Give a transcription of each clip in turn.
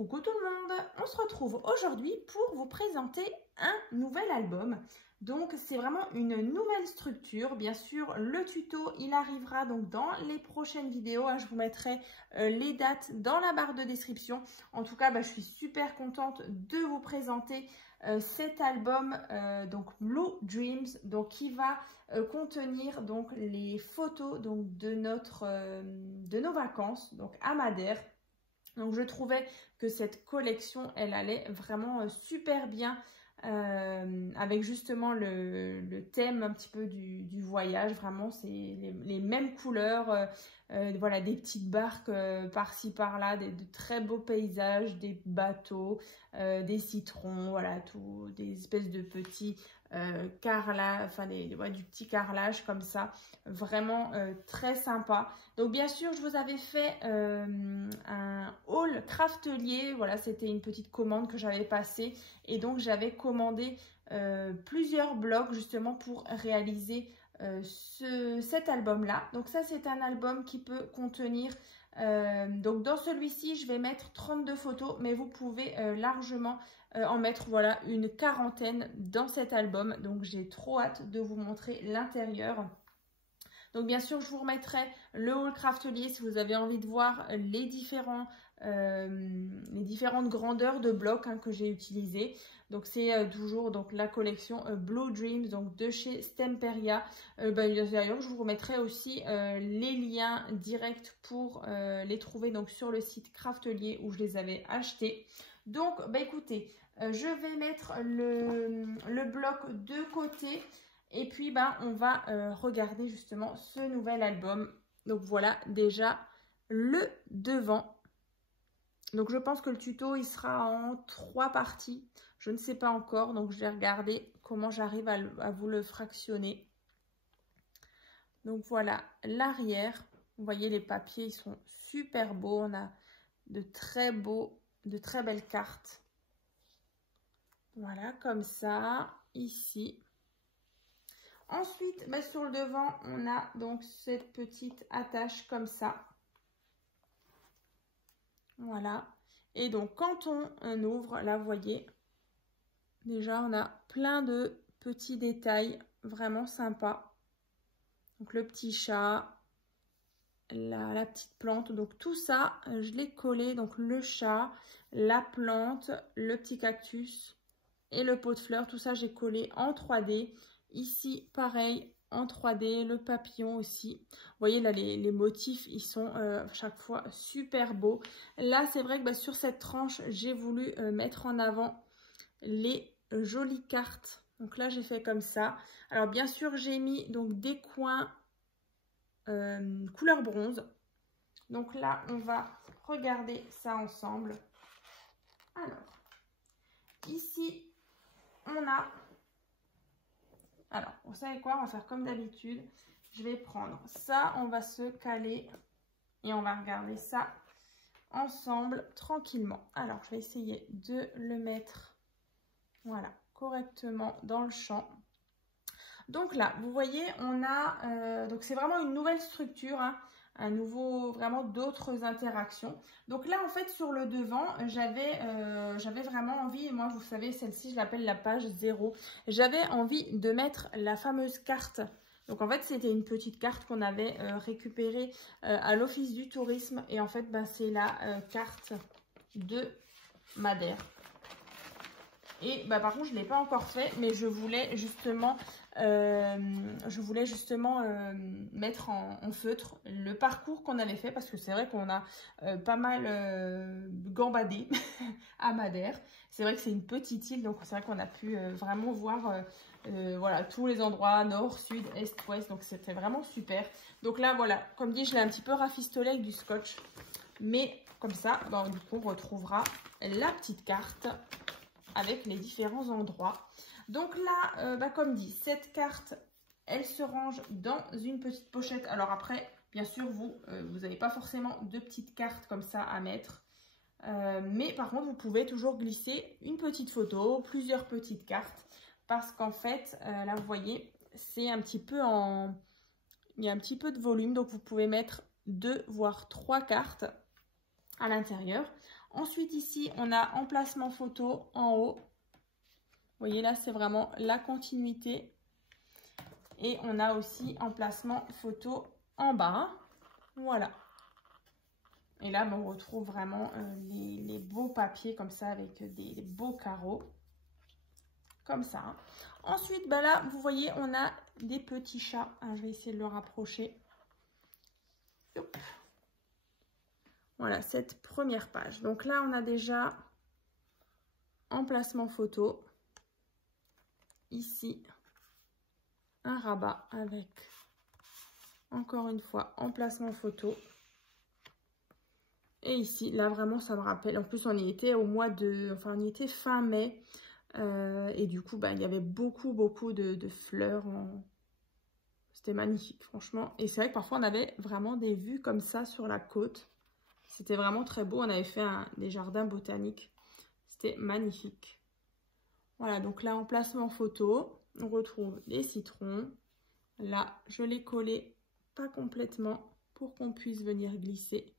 Coucou tout le monde, on se retrouve aujourd'hui pour vous présenter un nouvel album. Donc c'est vraiment une nouvelle structure. Bien sûr, le tuto il arrivera donc dans les prochaines vidéos. Je vous mettrai les dates dans la barre de description. En tout cas, je suis super contente de vous présenter cet album donc Blue Dreams, donc qui va contenir donc les photos donc de nos vacances donc à Madère. Donc je trouvais que cette collection, elle allait vraiment super bien avec justement le thème un petit peu du voyage. Vraiment, c'est les mêmes couleurs, voilà, des petites barques par-ci par-là, de très beaux paysages, des bateaux, des citrons, voilà, tout, des espèces de petits carrelages, enfin du petit carrelage comme ça, vraiment très sympa. Donc bien sûr, je vous avais fait un haul craftelier, voilà, c'était une petite commande que j'avais passée et donc j'avais commandé plusieurs blocs justement pour réaliser cet album là. Donc ça, c'est un album qui peut contenir donc dans celui-ci je vais mettre 32 photos, mais vous pouvez largement en mettre voilà une quarantaine dans cet album. Donc j'ai trop hâte de vous montrer l'intérieur. Donc bien sûr, je vous remettrai le haul craftelier si vous avez envie de voir les différentes grandeurs de blocs que j'ai utilisés. Donc c'est toujours donc la collection Blue Dreams donc de chez Stemperia. D'ailleurs, je vous remettrai aussi les liens directs pour les trouver donc sur le site Craftelier où je les avais achetés. Donc écoutez, je vais mettre le bloc de côté. Et puis, on va regarder justement ce nouvel album. Donc, voilà déjà le devant. Donc, je pense que le tuto, il sera en 3 parties. Je ne sais pas encore. Donc, je vais regarder comment j'arrive à vous le fractionner. Donc, voilà l'arrière. Vous voyez, les papiers, ils sont super beaux. On a de très belles cartes. Voilà, comme ça, ici. Ensuite, sur le devant, on a donc cette petite attache comme ça. Voilà. Et donc, quand on ouvre, là, vous voyez, déjà, on a plein de petits détails vraiment sympas. Donc, le petit chat, la petite plante. Donc, tout ça, je l'ai collé. Donc, le chat, la plante, le petit cactus et le pot de fleurs. Tout ça, j'ai collé en 3D. Ici, pareil, en 3D, le papillon aussi. Vous voyez, là, les motifs, ils sont chaque fois super beaux. Là, c'est vrai que sur cette tranche, j'ai voulu mettre en avant les jolies cartes. Donc là, j'ai fait comme ça. Alors, bien sûr, j'ai mis donc des coins couleur bronze. Donc là, on va regarder ça ensemble. Alors, ici, on a... Alors, vous savez quoi? On va faire comme d'habitude. Je vais prendre ça, on va se caler et on va regarder ça ensemble tranquillement. Alors, je vais essayer de le mettre, voilà, correctement dans le champ. Donc là, vous voyez, on a, donc c'est vraiment une nouvelle structure, un nouveau, vraiment d'autres interactions. Donc là, en fait, sur le devant, j'avais vraiment envie, moi, vous savez, celle-ci, je l'appelle la page 0. J'avais envie de mettre la fameuse carte. Donc en fait, c'était une petite carte qu'on avait récupérée à l'Office du tourisme. Et en fait, c'est la carte de Madère. Et par contre, je ne l'ai pas encore fait, mais je voulais justement mettre en feutre le parcours qu'on avait fait, parce que c'est vrai qu'on a pas mal gambadé à Madère. C'est vrai que c'est une petite île, donc c'est vrai qu'on a pu vraiment voir voilà, tous les endroits, nord, sud, est, ouest, donc c'était vraiment super. Donc là, voilà, comme dit, je l'ai un petit peu rafistolé avec du scotch, mais comme ça, du coup, on retrouvera la petite carte avec les différents endroits. Donc là, comme dit, cette carte, elle se range dans une petite pochette. Alors après, bien sûr, vous n'avez pas forcément de petites cartes comme ça à mettre. Mais par contre, vous pouvez toujours glisser une petite photo, plusieurs petites cartes. Parce qu'en fait, là, vous voyez, c'est un petit peu en... Il y a un petit peu de volume, donc vous pouvez mettre 2 voire 3 cartes. à l'intérieur. Ensuite, ici, on a emplacement photo en haut. Vous voyez, là, c'est vraiment la continuité. Et on a aussi emplacement photo en bas. Voilà. Et là, on retrouve vraiment les beaux papiers comme ça avec des beaux carreaux. Comme ça. Ensuite, ben là, vous voyez, on a des petits chats. Ah, je vais essayer de le rapprocher. Hop. Voilà, cette première page. Donc là, on a déjà emplacement photo. Ici, un rabat avec, encore une fois, emplacement photo. Et ici, là, vraiment, ça me rappelle. En plus, on y était au mois de... Enfin, on y était fin mai. Et du coup, il y avait beaucoup de fleurs. C'était magnifique, franchement. Et c'est vrai que parfois, on avait vraiment des vues comme ça sur la côte. C'était vraiment très beau. On avait fait des jardins botaniques. C'était magnifique. Voilà, donc là, emplacement photo. On retrouve les citrons. Là, je l'ai collé pas complètement pour qu'on puisse venir glisser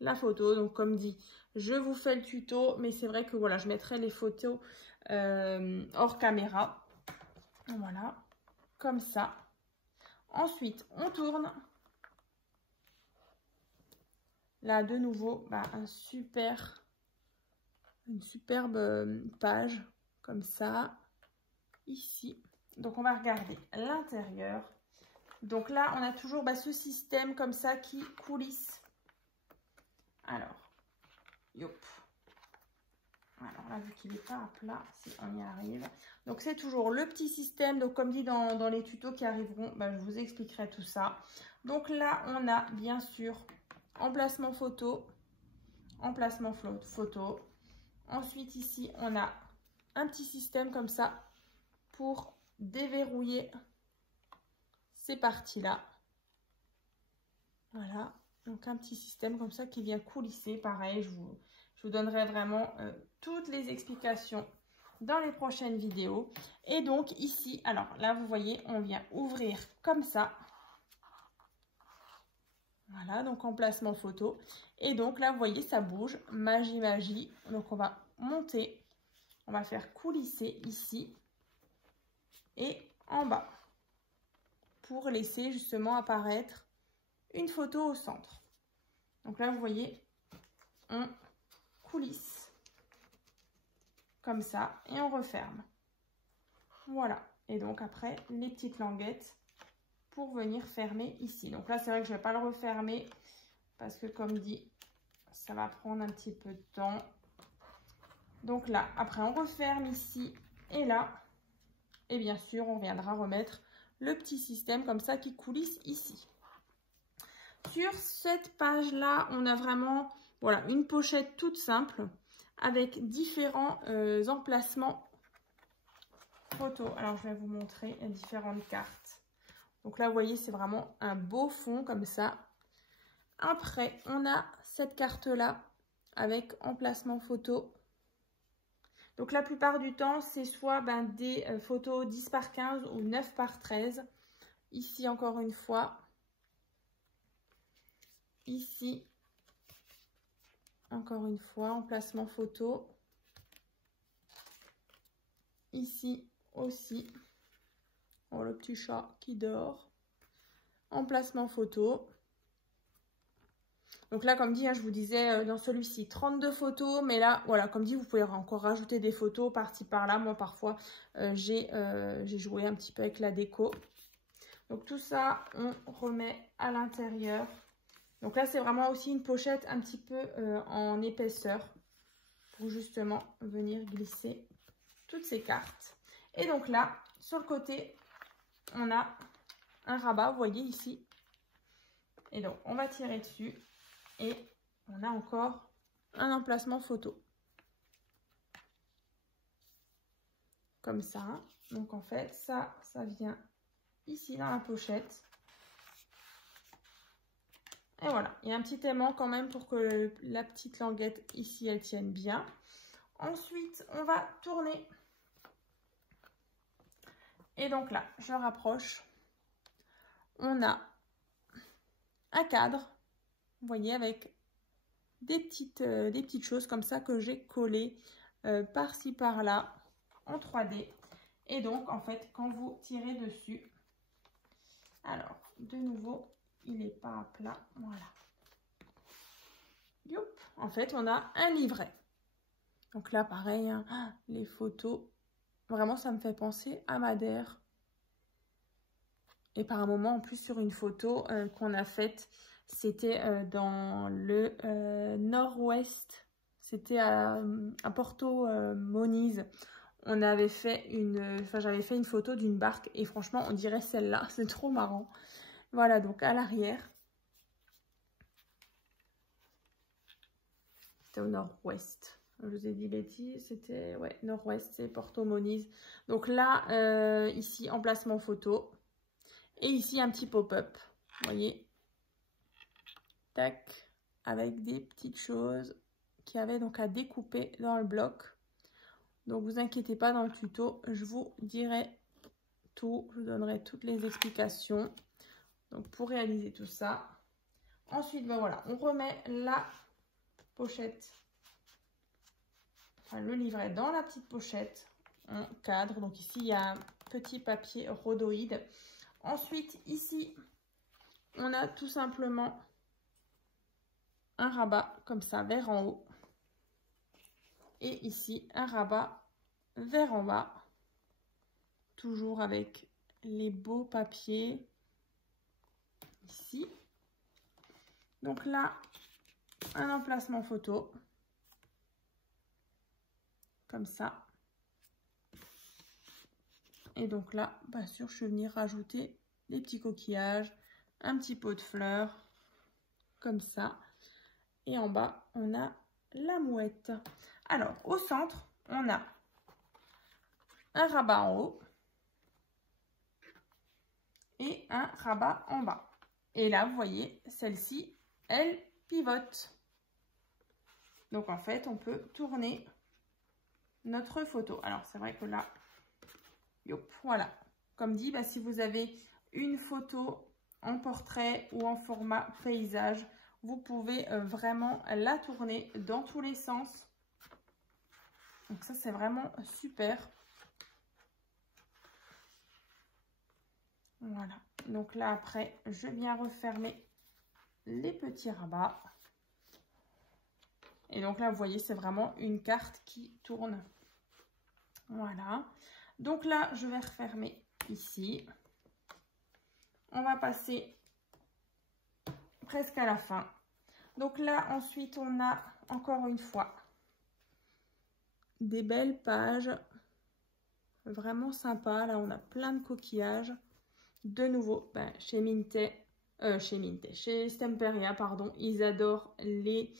la photo. Donc, comme dit, je vous fais le tuto. Mais c'est vrai que voilà, je mettrai les photos hors caméra. Voilà, comme ça. Ensuite, on tourne. Là, de nouveau, une superbe page, comme ça, ici. Donc, on va regarder l'intérieur. Donc là, on a toujours ce système comme ça qui coulisse. Alors, yop. Alors là, vu qu'il n'est pas à plat, si on y arrive. Donc, c'est toujours le petit système. Donc, comme dit dans les tutos qui arriveront, je vous expliquerai tout ça. Donc là, on a bien sûr emplacement photo, emplacement photo. Ensuite, ici, on a un petit système comme ça pour déverrouiller ces parties-là. Voilà, donc un petit système comme ça qui vient coulisser. Pareil, je vous donnerai vraiment toutes les explications dans les prochaines vidéos. Et donc ici, alors là, vous voyez, on vient ouvrir comme ça. Voilà, donc emplacement photo. Et donc là, vous voyez, ça bouge. Magie, magie. Donc on va monter. On va faire coulisser ici et en bas pour laisser justement apparaître une photo au centre. Donc là, vous voyez, on coulisse comme ça et on referme. Voilà. Et donc après, les petites languettes pour venir fermer ici. Donc là, c'est vrai que je ne vais pas le refermer parce que comme dit, ça va prendre un petit peu de temps. Donc là, après, on referme ici et là. Et bien sûr, on viendra remettre le petit système comme ça qui coulisse ici. Sur cette page-là, on a vraiment voilà, une pochette toute simple avec différents emplacements photos. Alors, je vais vous montrer les différentes cartes. Donc là, vous voyez, c'est vraiment un beau fond comme ça. Après, on a cette carte-là avec emplacement photo. Donc la plupart du temps, c'est soit des photos 10 par 15 ou 9 par 13. Ici, encore une fois. Ici, encore une fois, emplacement photo. Ici aussi. Oh, le petit chat qui dort. Emplacement photo. Donc là, comme dit, je vous disais, dans celui-ci, 32 photos. Mais là, voilà, comme dit, vous pouvez encore rajouter des photos par-ci, par-là. Moi, parfois, j'ai joué un petit peu avec la déco. Donc tout ça, on remet à l'intérieur. Donc là, c'est vraiment aussi une pochette un petit peu en épaisseur pour justement venir glisser toutes ces cartes. Et donc là, sur le côté, on a un rabat, vous voyez ici. Et donc, on va tirer dessus et on a encore un emplacement photo. Comme ça. Donc en fait, ça vient ici dans la pochette. Et voilà, il y a un petit aimant quand même pour que la petite languette ici, elle tienne bien. Ensuite, on va tourner. Et donc là, je rapproche. On a un cadre, vous voyez, avec des petites choses comme ça que j'ai collées par-ci par-là en 3D. Et donc en fait quand vous tirez dessus, alors de nouveau il n'est pas à plat, voilà. Youp. En fait on a un livret. Donc là pareil, hein, les photos, vraiment ça me fait penser à Madère. Et par un moment en plus sur une photo qu'on a faite, c'était dans le nord-ouest, c'était à Porto Moniz. On avait fait j'avais fait une photo d'une barque et franchement on dirait celle-là, c'est trop marrant. Voilà, donc à l'arrière. C'était au nord-ouest. Je vous ai dit bêtises, c'était ouais, nord-ouest, c'est Porto Moniz. Donc là, ici, emplacement photo. Et ici, un petit pop-up. Vous voyez. Tac. Avec des petites choses qu'il y avait donc à découper dans le bloc. Donc, vous inquiétez pas, dans le tuto, je vous dirai tout. Je vous donnerai toutes les explications. Donc, pour réaliser tout ça. Ensuite, ben voilà, on remet la pochette. Enfin, le livret dans la petite pochette. On cadre. Donc, ici, il y a un petit papier rhodoïde. Ensuite, ici, on a tout simplement un rabat comme ça vers en haut. Et ici, un rabat vers en bas. Toujours avec les beaux papiers. Ici. Donc là, un emplacement photo. Comme ça. Et donc là, bien sûr, je vais venir rajouter des petits coquillages, un petit pot de fleurs, comme ça. Et en bas, on a la mouette. Alors, au centre, on a un rabat en haut et un rabat en bas. Et là, vous voyez, celle-ci, elle pivote. Donc, en fait, on peut tourner notre photo. Alors, c'est vrai que là, yop, voilà. Comme dit, bah, si vous avez une photo en portrait ou en format paysage, vous pouvez vraiment la tourner dans tous les sens. Donc ça, c'est vraiment super. Voilà. Donc là, après, je viens refermer les petits rabats. Et donc là, vous voyez, c'est vraiment une carte qui tourne. Voilà. Donc là, je vais refermer ici. On va passer presque à la fin. Donc là, ensuite, on a encore une fois des belles pages. Vraiment sympa. Là, on a plein de coquillages. De nouveau, ben, chez Stemperia, pardon, ils adorent les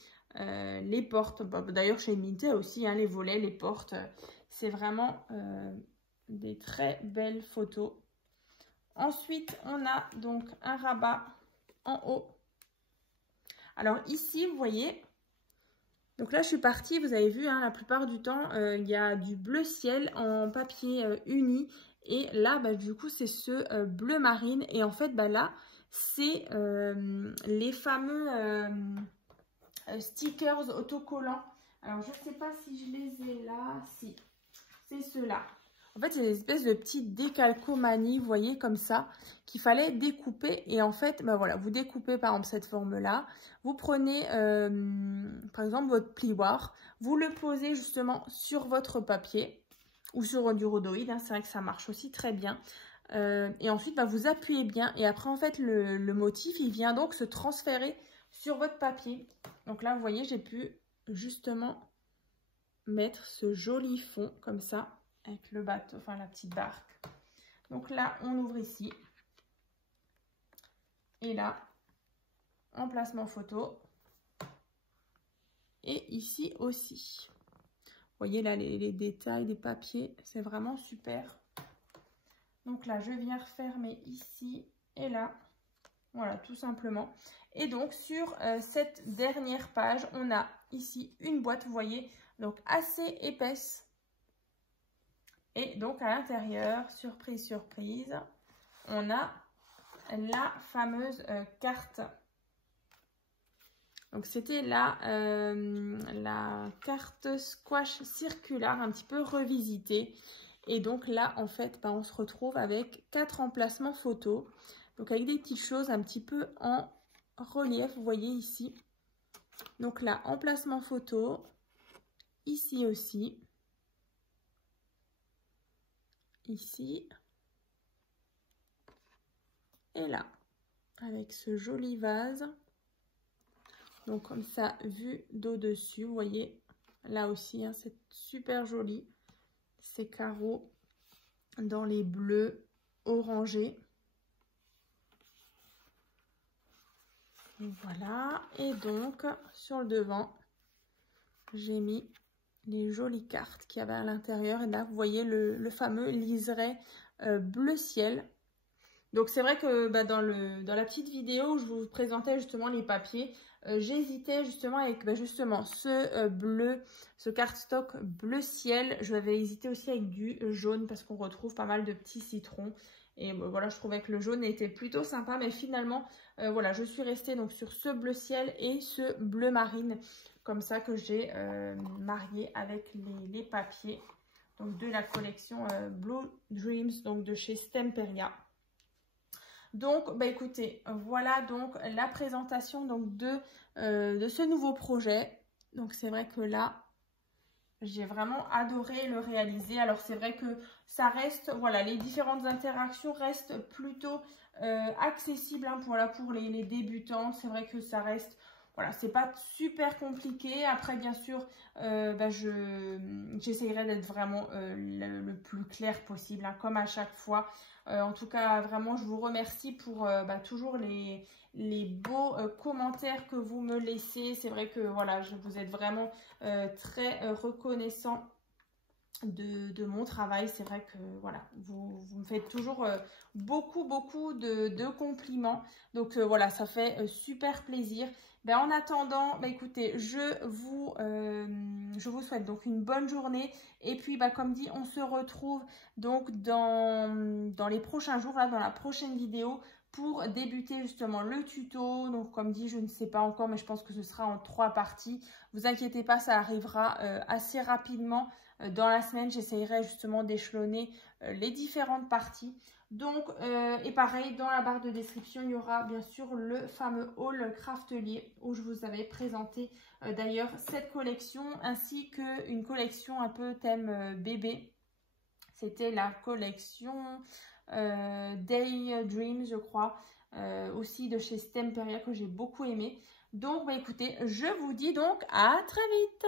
portes. D'ailleurs, chez Minté aussi, hein, les volets, les portes. C'est vraiment des très belles photos. Ensuite, on a donc un rabat en haut. Alors ici, vous voyez, donc là, je suis partie, vous avez vu, hein, la plupart du temps, il y a du bleu ciel en papier uni. Et là, bah, du coup, c'est ce bleu marine. Et en fait, bah, là, c'est les fameux stickers autocollants. Alors, je ne sais pas si je les ai là. Si, c'est ceux-là. En fait, c'est des espèces de petites décalcomanies, vous voyez, comme ça, qu'il fallait découper. Et en fait, bah voilà, vous découpez par exemple cette forme-là. Vous prenez, par exemple, votre plioir. Vous le posez justement sur votre papier ou sur du rhodoïde. Hein, c'est vrai que ça marche aussi très bien. Et ensuite, bah, vous appuyez bien. Et après, en fait, le motif, il vient donc se transférer sur votre papier. Donc là, vous voyez, j'ai pu justement mettre ce joli fond comme ça. Avec le bateau, enfin la petite barque. Donc là, on ouvre ici. Et là, emplacement photo. Et ici aussi. Vous voyez là les détails des papiers. C'est vraiment super. Donc là, je viens refermer ici et là. Voilà, tout simplement. Et donc, sur cette dernière page, on a ici une boîte, vous voyez, donc assez épaisse. Et donc, à l'intérieur, surprise, surprise, on a la fameuse carte Donc c'était la carte squash circulaire un petit peu revisitée. Et donc là, en fait, on se retrouve avec 4 emplacements photos. Donc avec des petites choses un petit peu en relief, vous voyez ici. Donc là, emplacement photo, ici aussi, ici et là, avec ce joli vase. Donc comme ça, vue d'au-dessus, vous voyez, là aussi, hein, c'est super joli. Ces carreaux dans les bleus orangés. Voilà, et donc sur le devant, j'ai mis les jolies cartes qu'il y avait à l'intérieur. Et là, vous voyez le fameux liseré bleu ciel. Donc c'est vrai que dans la petite vidéo où je vous présentais justement les papiers, j'hésitais justement avec justement ce bleu, ce cardstock bleu ciel. Je vais hésiter aussi avec du jaune parce qu'on retrouve pas mal de petits citrons. Et voilà, je trouvais que le jaune était plutôt sympa, mais finalement, voilà, je suis restée donc sur ce bleu ciel et ce bleu marine, comme ça que j'ai marié avec les papiers donc de la collection Blue Dreams, donc de chez Stemperia. Donc, écoutez, voilà donc la présentation donc de ce nouveau projet. Donc, c'est vrai que là, j'ai vraiment adoré le réaliser. Alors, c'est vrai que ça reste, voilà, les différentes interactions restent plutôt accessibles hein, pour les débutantes. C'est vrai que ça reste, voilà, c'est pas super compliqué. Après, bien sûr, j'essayerai d'être vraiment le plus clair possible, hein, comme à chaque fois. En tout cas, vraiment, je vous remercie pour toujours les beaux commentaires que vous me laissez. C'est vrai que voilà, vous êtes vraiment très reconnaissant de mon travail. C'est vrai que voilà, vous me faites toujours beaucoup de compliments. Donc voilà, ça fait super plaisir. En attendant, écoutez, je vous souhaite donc une bonne journée. Et puis, comme dit, on se retrouve donc dans les prochains jours, là, dans la prochaine vidéo, pour débuter justement le tuto. Donc, comme dit, je ne sais pas encore, mais je pense que ce sera en 3 parties. Vous inquiétez pas, ça arrivera assez rapidement. Dans la semaine, j'essayerai justement d'échelonner les différentes parties. Donc, et pareil, dans la barre de description, il y aura bien sûr le fameux haul Craftelier où je vous avais présenté d'ailleurs cette collection ainsi qu'une collection un peu thème bébé. C'était la collection Day Dreams, je crois, aussi de chez Stemperia que j'ai beaucoup aimé. Donc, écoutez, je vous dis donc à très vite.